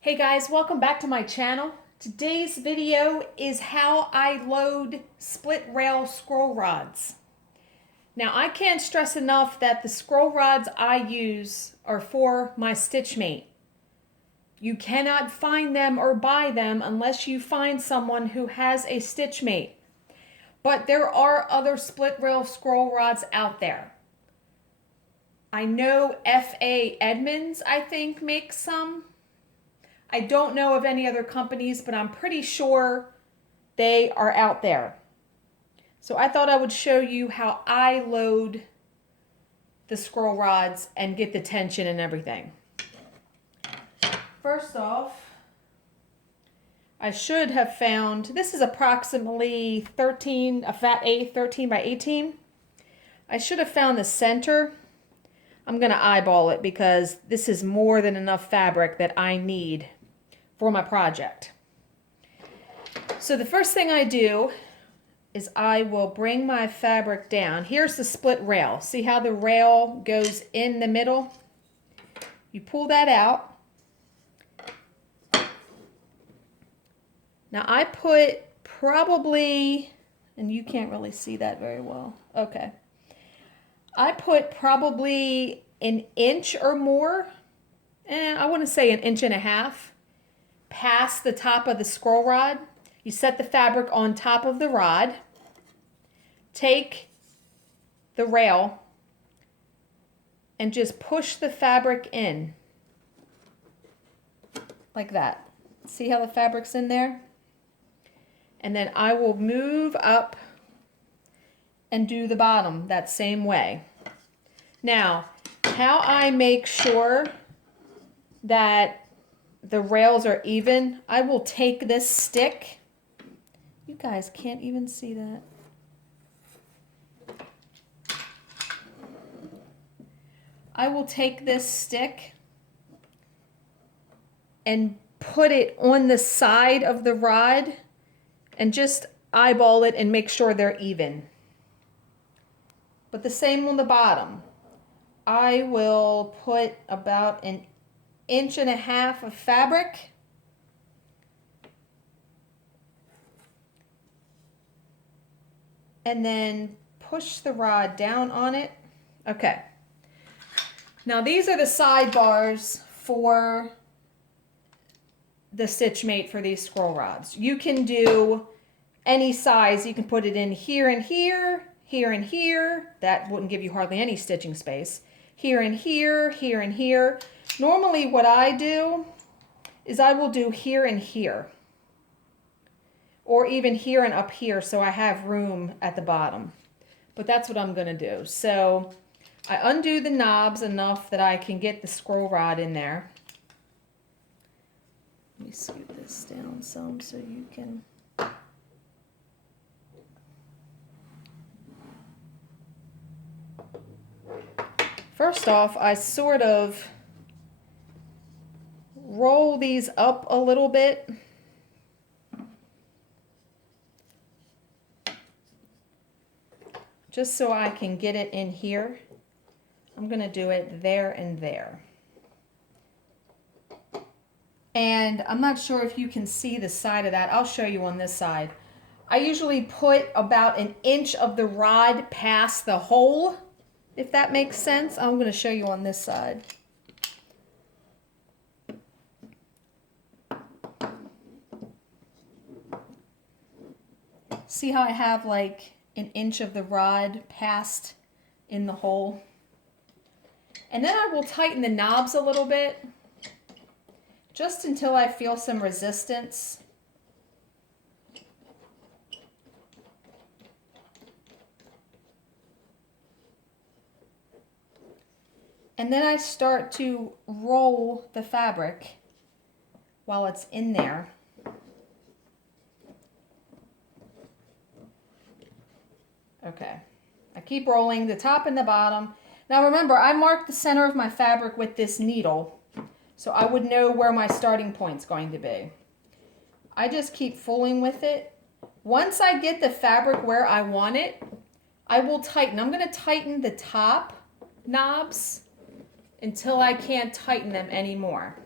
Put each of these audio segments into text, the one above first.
Hey guys, welcome back to my channel. Today's video is how I load split rail scroll rods. Now I can't stress enough that the scroll rods I use are for my Stitchmate. You cannot find them or buy them unless you find someone who has a Stitchmate. But there are other split rail scroll rods out there. I know F.A. Edmonds, I think, makes some. I don't know of any other companies, but I'm pretty sure they are out there. So I thought I would show you how I load the scroll rods and get the tension and everything. First off, I should have found, this is approximately 13, a fat A, 13 by 18. I should have found the center. I'm going to eyeball it because this is more than enough fabric that I need for my project. So the first thing I do is I will bring my fabric down. Here's the split rail. See how the rail goes in the middle? You pull that out. Now I put probably, and you can't really see that very well. Okay. I put probably an inch or more, I want to say an inch and a half, past the top of the scroll rod. You set the fabric on top of the rod. Take the rail and just push the fabric in like that. See how the fabric's in there? And then I will move up and do the bottom that same way. Now, how I make sure that the rails are even, I will take this stick. You guys can't even see that. I will take this stick and put it on the side of the rod and just eyeball it and make sure they're even. But the same on the bottom. I will put about an inch and a half of fabric and then push the rod down on it. Okay. Now these are the sidebars for the Stitchmate for these scroll rods. You can do any size. You can put it in here and here, here and here. That wouldn't give you hardly any stitching space. Here and here, here and here. Normally what I do is I will do here and here. Or even here and up here so I have room at the bottom. But that's what I'm going to do. So I undo the knobs enough that I can get the scroll rod in there. Let me scoot this down some so you can... First off, I sort of roll these up a little bit. Just so I can get it in here. I'm going to do it there and there. And I'm not sure if you can see the side of that. I'll show you on this side. I usually put about an inch of the rod past the hole, if that makes sense. I'm going to show you on this side. See how I have like an inch of the rod past in the hole? And then I will tighten the knobs a little bit, just until I feel some resistance. And then I start to roll the fabric while it's in there. Okay, I keep rolling the top and the bottom. Now remember, I marked the center of my fabric with this needle, so I would know where my starting point's going to be. I just keep fooling with it. Once I get the fabric where I want it, I will tighten. I'm going to tighten the top knobs until I can't tighten them anymore.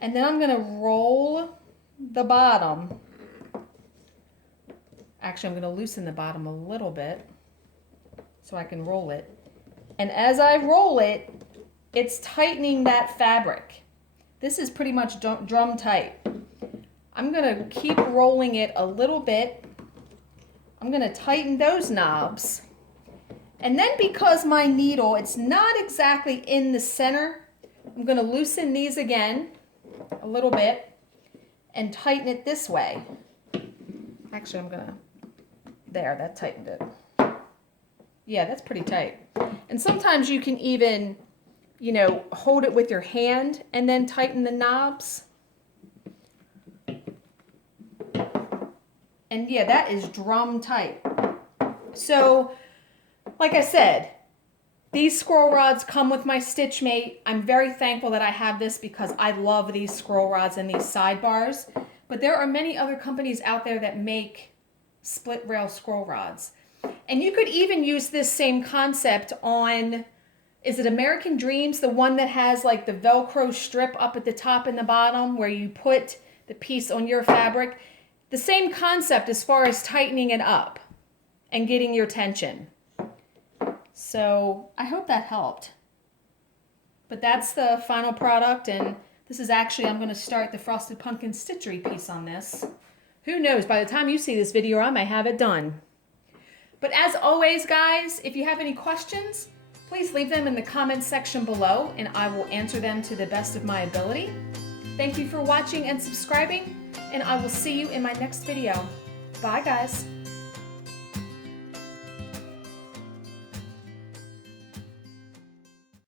And then I'm gonna roll the bottom. Actually, I'm gonna loosen the bottom a little bit so I can roll it. And as I roll it, it's tightening that fabric. This is pretty much drum tight. I'm gonna keep rolling it a little bit. I'm gonna tighten those knobs. And then because my needle, it's not exactly in the center, I'm gonna loosen these again a little bit and tighten it this way. Actually, there, that tightened it. Yeah, that's pretty tight. And sometimes you can even, you know, hold it with your hand and then tighten the knobs. And yeah, that is drum tight. So, like I said, these scroll rods come with my Stitch Mate. I'm very thankful that I have this because I love these scroll rods and these sidebars. But there are many other companies out there that make split rail scroll rods. And you could even use this same concept on, is it American Dreams? The one that has like the Velcro strip up at the top and the bottom where you put the piece on your fabric. The same concept as far as tightening it up and getting your tension. So I hope that helped. But that's the final product, and this is actually, I'm going to start the Frosted Pumpkin stitchery piece on this. Who knows, by the time you see this video, I may have it done. But as always, guys, if you have any questions, please leave them in the comments section below, and I will answer them to the best of my ability. Thank you for watching and subscribing, and I will see you in my next video. Bye, guys.